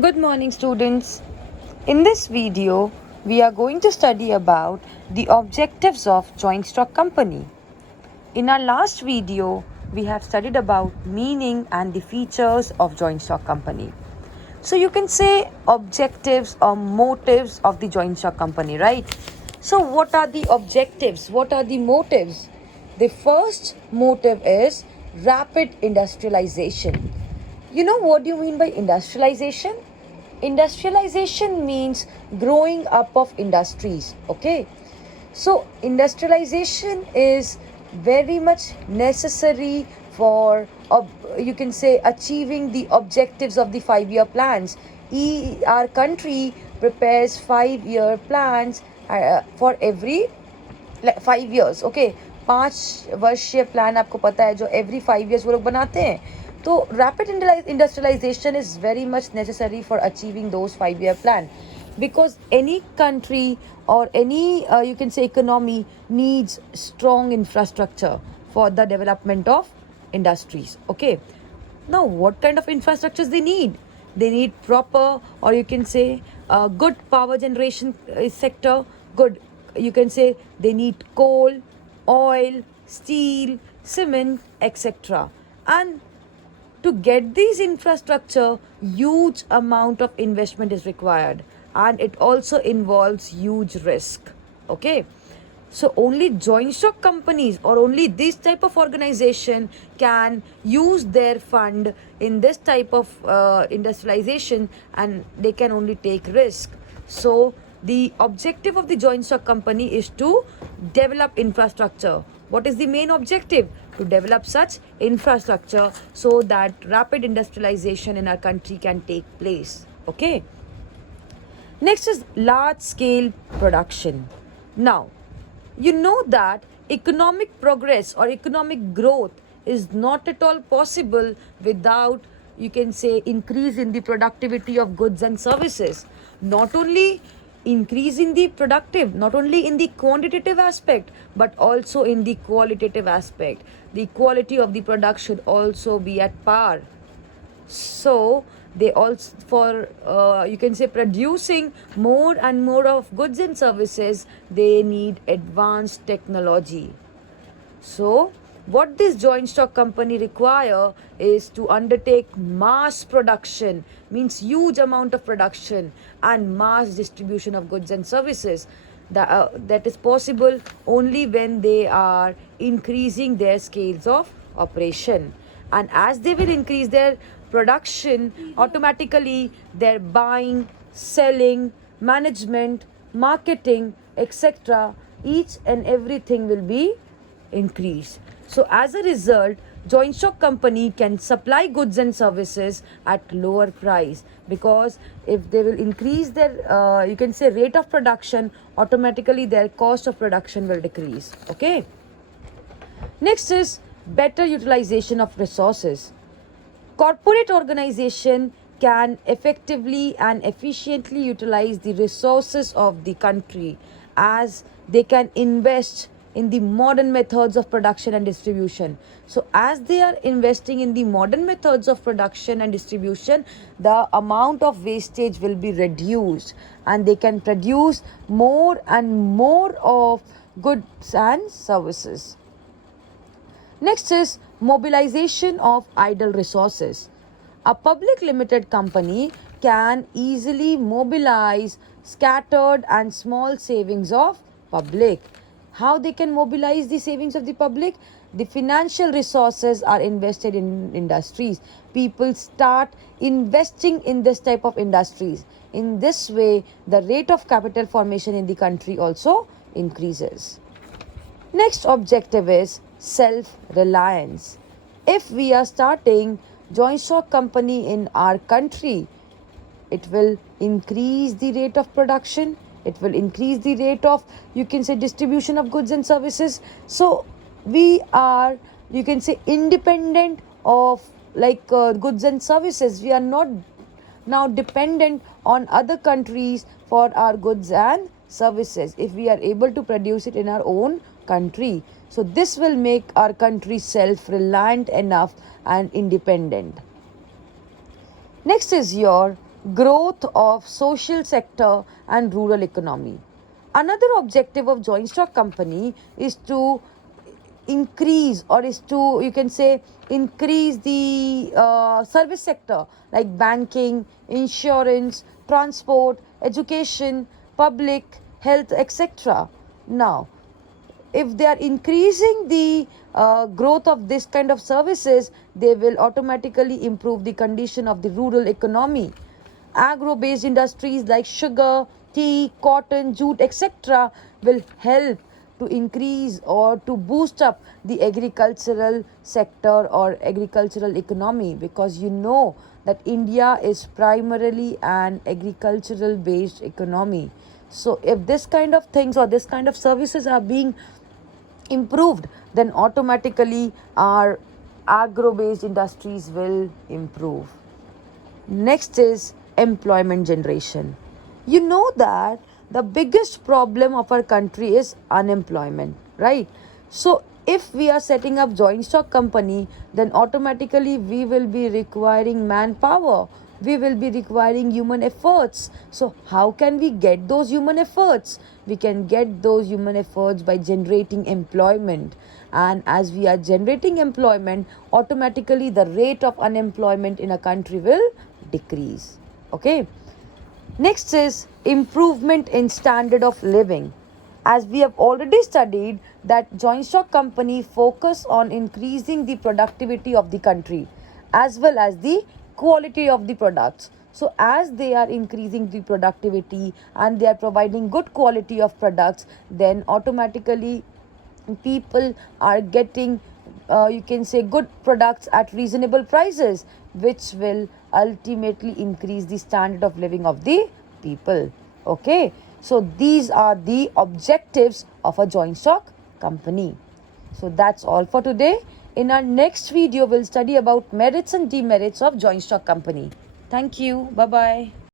Good morning, students. In this video, we are going to study about the objectives of joint stock company. In our last video, we have studied about meaning and the features of joint stock company. So you can say objectives or motives of the joint stock company, right? So what are the objectives? What are the motives? The first motive is rapid industrialization. You know what do you mean by industrialization? Industrialization means growing up of industries, okay? So industrialization is very much necessary for you can say achieving the objectives of the 5-year plans. Our country prepares 5-year plans for every 5 years, okay? 5 वर्षीय plan आपको पता है जो every 5 years वो लोग बनाते हैं. तो rapid industrialization is very much necessary for achieving those 5-year plan, because any country or any you can say economy needs strong infrastructure for the development of industries, okay? Now what kind of infrastructures they need? They need proper, or you can say good power generation sector, good, you can say they need coal, oil, steel, cement, etc. And to get these infrastructure, huge amount of investment is required, and it also involves huge risk, okay? So only joint stock companies or only this type of organization can use their fund in this type of industrialization, and they can only take risk. So the objective of the joint stock company is to develop infrastructure. What is the main objective? To develop such infrastructure so that rapid industrialization in our country can take place, okay? Next is large scale production. Now, you know that economic progress or economic growth is not at all possible without, you can say, increase in the productivity of goods and services. Not only increase in the productive, not only in the quantitative aspect, but also in the qualitative aspect. The quality of the product should also be at par. So they also, for you can say producing more and more of goods and services, they need advanced technology. So what this joint stock company require is to undertake mass production, means huge amount of production and mass distribution of goods and services. That is possible only when they are increasing their scales of operation. And as they will increase their production, automatically their buying, selling, management, marketing, etc., each and everything will be increased. So as a result, joint stock company can supply goods and services at lower price, because if they will increase their you can say rate of production, automatically their cost of production will decrease, okay? Next is better utilization of resources. Corporate organization can effectively and efficiently utilize the resources of the country, as they can invest in the modern methods of production and distribution. So as they are investing in the modern methods of production and distribution, the amount of wastage will be reduced, and they can produce more and more of goods and services. Next is mobilization of idle resources. A public limited company can easily mobilize scattered and small savings of public. How they can mobilize the savings of the public? The financial resources are invested in industries. People start investing in this type of industries. In this way, the rate of capital formation in the country also increases. Next objective is self-reliance. If we are starting joint stock company in our country, it will increase the rate of production, it will increase the rate of, you can say, distribution of goods and services. So we are, you can say, independent of goods and services. We are not now dependent on other countries for our goods and services if we are able to produce it in our own country. So this will make our country self-reliant enough and independent. Next is your growth of social sector and rural economy. Another objective of joint stock company is to increase, or is to, you can say, increase the service sector like banking, insurance, transport, education, public health, etc. Now, if they are increasing the growth of this kind of services, they will automatically improve the condition of the rural economy. Agro-based industries like sugar, tea, cotton, jute, etc. will help to increase or to boost up the agricultural sector or agricultural economy, because you know that India is primarily an agricultural based economy. So if this kind of things or this kind of services are being improved, then automatically our agro based industries will improve. Next is employment generation. You know that the biggest problem of our country is unemployment, right? So if we are setting up joint stock company, then automatically we will be requiring manpower. We will be requiring human efforts. So how can we get those human efforts? We can get those human efforts by generating employment. And as we are generating employment, automatically the rate of unemployment in a country will decrease. Okay. Next is improvement in standard of living. As we have already studied that joint stock company focus on increasing the productivity of the country as well as the quality of the products. So as they are increasing the productivity and they are providing good quality of products, then automatically people are getting, you can say, good products at reasonable prices, which will ultimately increase the standard of living of the people. Okay, so these are the objectives of a joint stock company. So that's all for today. In our next video, we'll study about merits and demerits of joint stock company. Thank you. Bye bye.